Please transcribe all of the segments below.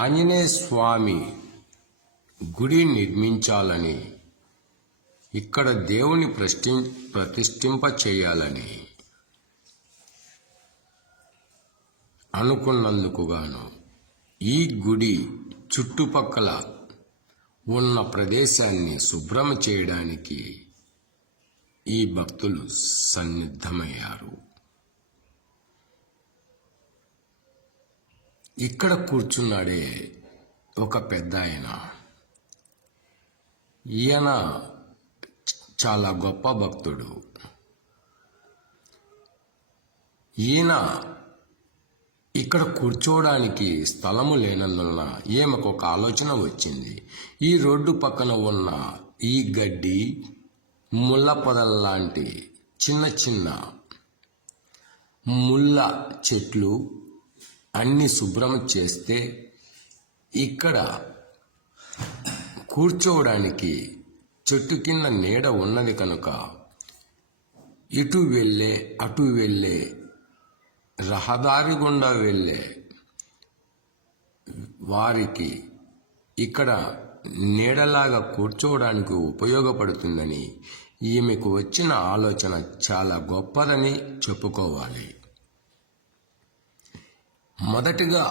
ఆంజనేయ స్వామి గుడి నిర్మించాలని, ఇక్కడ దేవుని ప్రతిష్ఠింప చేయాలని అనుకున్నందుకు గాను ఈ గుడి చుట్టుపక్కల ఉన్న ప్రదేశాన్ని శుభ్రం చేయడానికి ఈ భక్తులు సన్నిద్ధమయ్యారు. ఇక్కడ కూర్చున్నాడే ఒక పెద్ద ఈయన చాలా గొప్ప భక్తుడు. ఈయన ఇక్కడ కూర్చోవడానికి స్థలము లేనందున ఈమెకు ఒక ఆలోచన వచ్చింది. ఈ రోడ్డు పక్కన ఉన్న ఈ గడ్డి, ముళ్ళ పొదల్లాంటి చిన్న చిన్న ముళ్ళ చెట్లు అన్ని శుభ్రం చేస్తే ఇక్కడ కూర్చోవడానికి చెట్టు కింద నీడ ఉన్నది కనుక ఇటు వెళ్ళే అటు వెళ్ళే రహదారి గుండా వెళ్ళే వారికి ఇక్కడ నీడలాగా కూర్చోవడానికి ఉపయోగపడుతుందని ఈమెకు వచ్చిన ఆలోచన చాలా గొప్పదని చెప్పుకోవాలి. మొదటిగా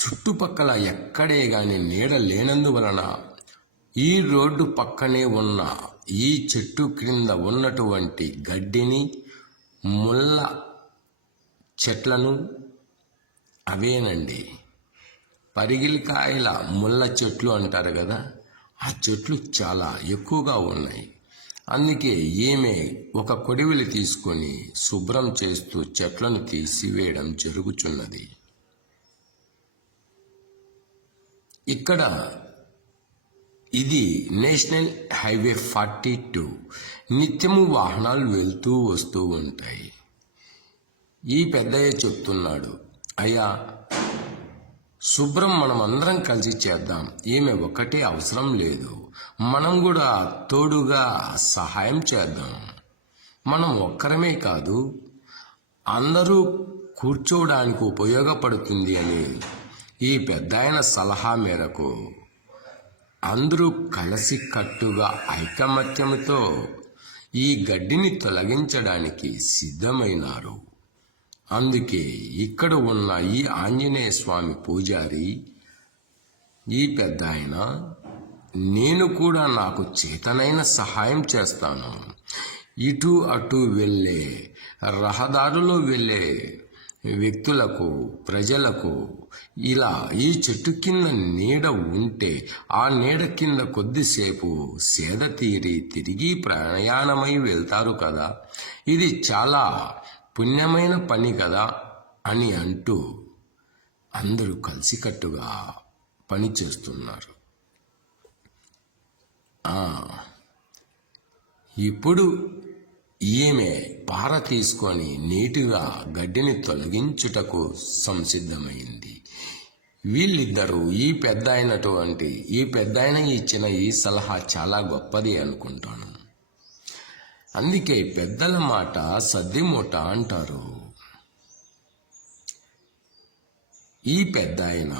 చుట్టుపక్కల ఎక్కడే గాని నీడ లేనందువలన ఈ రోడ్డు పక్కనే ఉన్న ఈ చెట్టు క్రింద ఉన్నటువంటి గడ్డిని, ముళ్ళ చెట్లను, అవేనండి పరిగిలికాయల ముళ్ళ చెట్లు అంటారు కదా, ఆ చెట్లు చాలా ఎక్కువగా ఉన్నాయి. అందుకే ఈమె ఒక కొడివిలి తీసుకొని శుభ్రం చేస్తూ చెట్లను తీసివేయడం జరుగుతున్నది. ఇక్కడ ఇది నేషనల్ హైవే 42. నిత్యము వాహనాలు వెళ్తూ వస్తూ ఉంటాయి. ఈ పెద్దయ్య చెప్తున్నాడు, అయ్యా శుభ్రం మనం అందరం కలిసి చేద్దాం, ఈమె ఒకటే అవసరం లేదు, మనం కూడా తోడుగా సహాయం చేద్దాం. మనం ఒక్కరమే కాదు, అందరూ కూర్చోవడానికి ఉపయోగపడుతుంది అని ఈ పెద్దాయన సలహా మేరకు అందరూ కలిసి కట్టుగా ఐకమత్యంతో ఈ గడ్డిని తొలగించడానికి సిద్ధమైనారు. అందుకే ఇక్కడ ఉన్న ఈ ఆంజనేయ స్వామి పూజారి, ఈ పెద్దాయన, నేను కూడా నాకు చేతనైన సహాయం చేస్తాను. ఇటు అటు వెళ్ళే రహదారులో వెళ్ళే వ్యక్తులకు, ప్రజలకు ఇలా ఈ చెట్టు కింద నీడ ఉంటే ఆ నీడ కింద కొద్దిసేపు సేద తీరి తిరిగి ప్రయాణమై వెళ్తారు కదా, ఇది చాలా పుణ్యమైన పని కదా అని అంటూ అందరూ కలిసికట్టుగా పని చేస్తున్నారు. ఇప్పుడు ఈమె పార తీసుకొని నీటిగా గడ్డిని తొలగించుటకు సంసిద్ధమైంది. వీళ్ళిద్దరూ ఈ పెద్దాయన ఇచ్చిన ఈ సలహా చాలా గొప్పది అనుకుంటాను. అందుకే పెద్దల మాట సద్దిమూట అంటారు. ఈ పెద్దాయన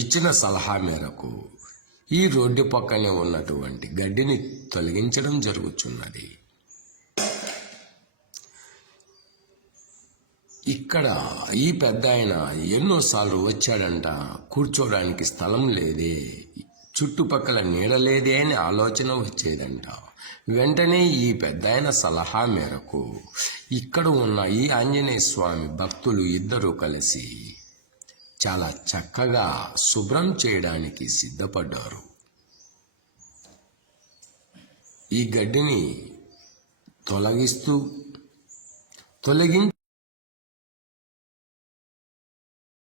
ఇచ్చిన సలహా మేరకు ఈ రోడ్డు పక్కనే ఉన్నటువంటి గడ్డిని తొలగించడం జరుగుతున్నది. ఇక్కడ ఈ పెద్దాయన ఎన్నోసార్లు వచ్చాడంట, కూర్చోడానికి స్థలం లేదే, చుట్టుపక్కల నీడ లేదే అని ఆలోచన వచ్చేదంట. వెంటనే ఈ పెద్దాయన సలహా మేరకు ఇక్కడ ఉన్న ఈ ఆంజనేయ స్వామి భక్తులు ఇద్దరూ కలిసి చాలా చక్కగా శుభ్రం చేయడానికి సిద్ధపడ్డారు. ఈ గడ్డిని తొలగించి